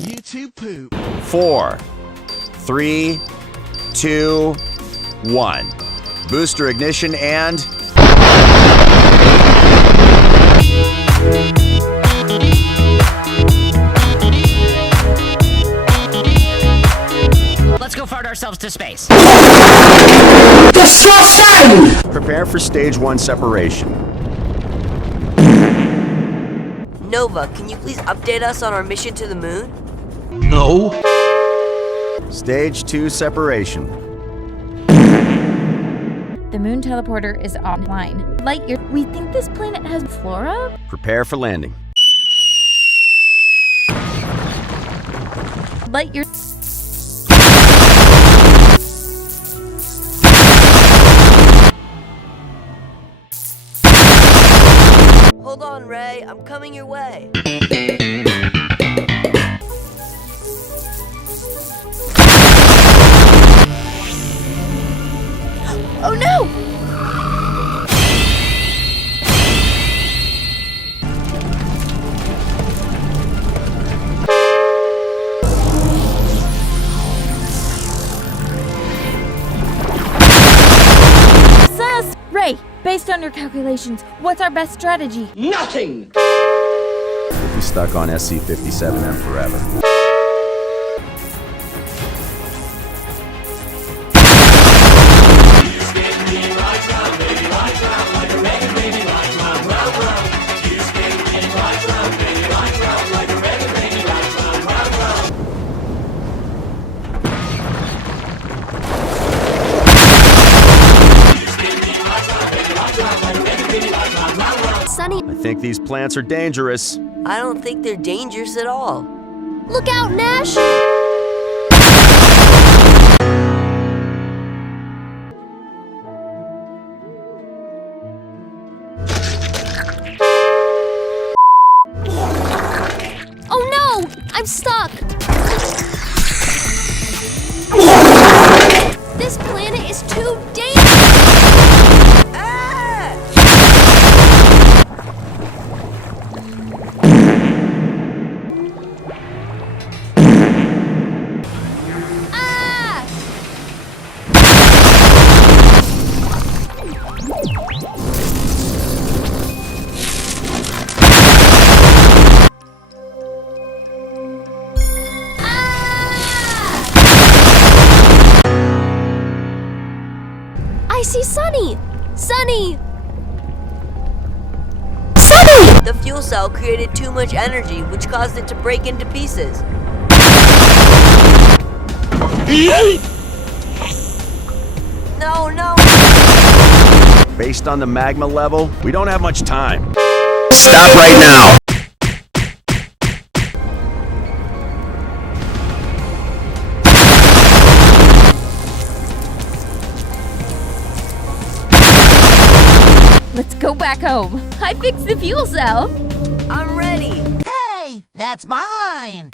YouTube Poop. 4, 3, 2, 1. Booster ignition and... Let's go fart ourselves to space. Disgusting! Prepare for stage 1 separation. Nova, can you please update us on our mission to the moon? No. Stage 2 separation. The moon teleporter is offline. Lightyear, we think this planet has flora? Prepare for landing. Lightyear. Hold on, Ray. I'm coming your way. Oh no! Sus! Ray, based on your calculations, what's our best strategy? Nothing! We'll be stuck on SC-57M forever. Sunny, I think these plants are dangerous. I don't think they're dangerous at all. Look out, Nash! Oh no! I'm stuck! This planet is too dangerous! Ah! Ah! I see Sunny! Sunny! Sunny! The fuel cell created too much energy, which caused it to break into pieces. No, no! Based on the magma level, we don't have much time. Stop right now! Let's go back home. I fixed the fuel cell. I'm ready! Hey, that's mine.